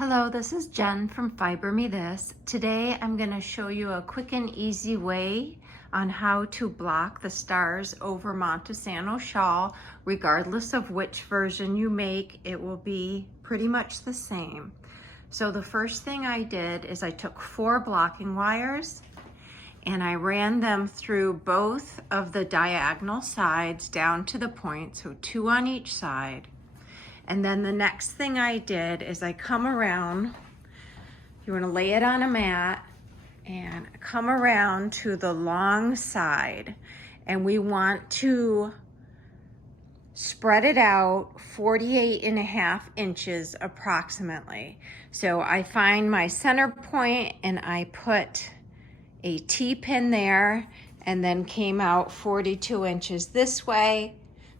Hello, this is Jen from Fiber Me This. Today I'm going to show you a quick and easy way on how to block the Stars Over Montesano shawl. Regardless of which version you make, it will be pretty much the same. So the first thing I did is I took 4 blocking wires and I ran them through both of the diagonal sides down to the point, so 2 on each side. And then the next thing I did is I come around, you want to lay it on a mat and come around to the long side, and we want to spread it out 48.5 inches approximately. So I find my center point and I put a T-pin there and then came out 42 inches this way,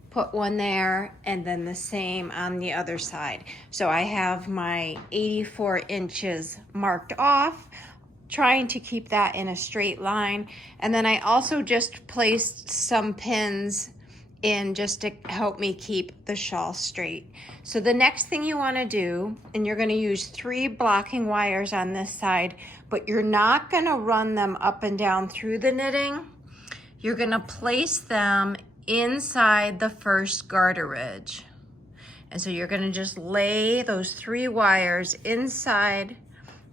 put one there, and then the same on the other side. So I have my 84 inches marked off, trying to keep that in a straight line. And then I also just placed some pins in just to help me keep the shawl straight. So the next thing you want to do, and you're going to use 3 blocking wires on this side, but you're not going to run them up and down through the knitting. You're going to place them inside the first garter ridge. And so you're going to just lay those 3 wires inside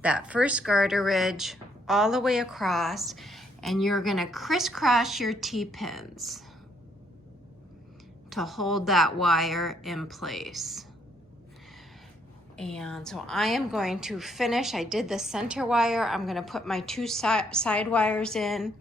that first garter ridge all the way across, and you're going to crisscross your T-pins to hold that wire in place. And so I am going to finish. I did the center wire. I'm going to put my 2 side wires in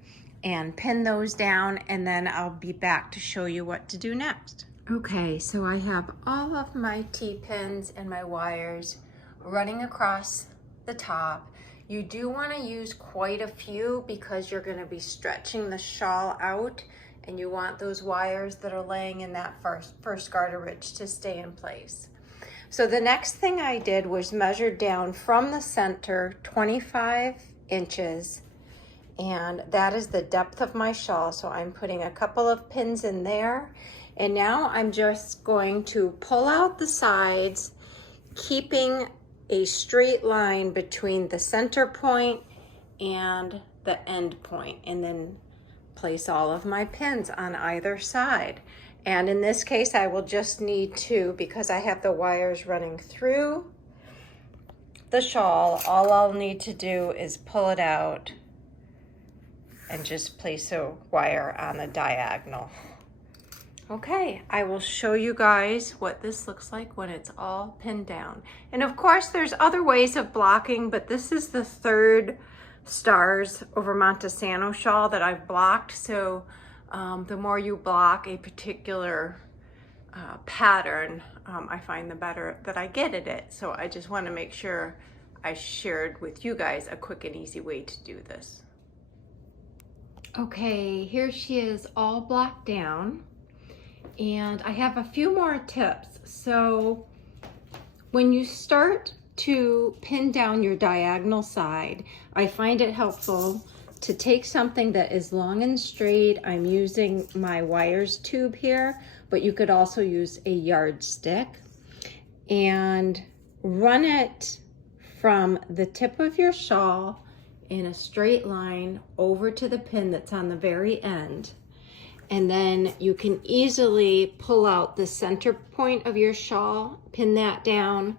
and pin those down, and then I'll be back to show you what to do next. Okay, so I have all of my T-pins and my wires running across the top. You do want to use quite a few because you're going to be stretching the shawl out, and you want those wires that are laying in that first garter ridge to stay in place. So the next thing I did was measure down from the center 25 inches, and that is the depth of my shawl. So I'm putting a couple of pins in there, and now I'm just going to pull out the sides, keeping a straight line between the center point and the end point, and then place all of my pins on either side. And in this case, I will just need 2 because I have the wires running through the shawl. All I'll need to do is pull it out and just place a wire on the diagonal. Okay, I will show you guys what this looks like when it's all pinned down. And of course, there's other ways of blocking, but this is the 3rd Stars Over Montesano shawl that I've blocked. So the more you block a particular pattern, I find the better that I get at it. So I just want to make sure I shared with you guys a quick and easy way to do this. Okay, here she is all blocked down, and I have a few more tips. So when you start to pin down your diagonal side, I find it helpful to take something that is long and straight. I'm using my wires tube here, but you could also use a yardstick, and run it from the tip of your shawl in a straight line over to the pin that's on the very end. And then you can easily pull out the center point of your shawl, pin that down,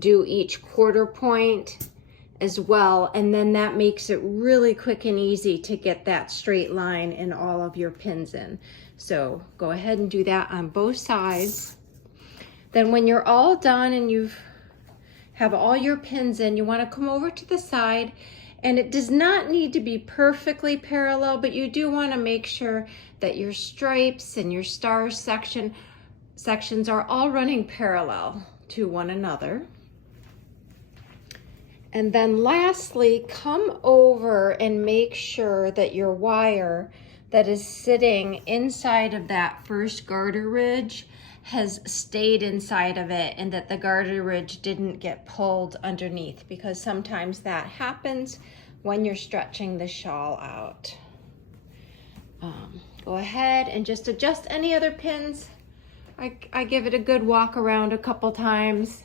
do each quarter point as well, and then that makes it really quick and easy to get that straight line and all of your pins in. So go ahead and do that on both sides. Then when you're all done and you have all your pins in, you want to come over to the side, and it does not need to be perfectly parallel, but you do want to make sure that your stripes and your stars sections are all running parallel to one another. And then lastly, come over and make sure that your wire that is sitting inside of that first garter ridge has stayed inside of it, and that the garter ridge didn't get pulled underneath, because sometimes that happens when you're stretching the shawl out. Go ahead and just adjust any other pins. I give it a good walk around a couple times.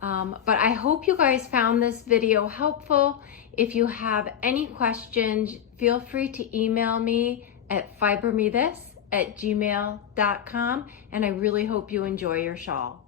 But I hope you guys found this video helpful. If you have any questions, feel free to email me at fibermethis@gmail.com, and I really hope you enjoy your shawl.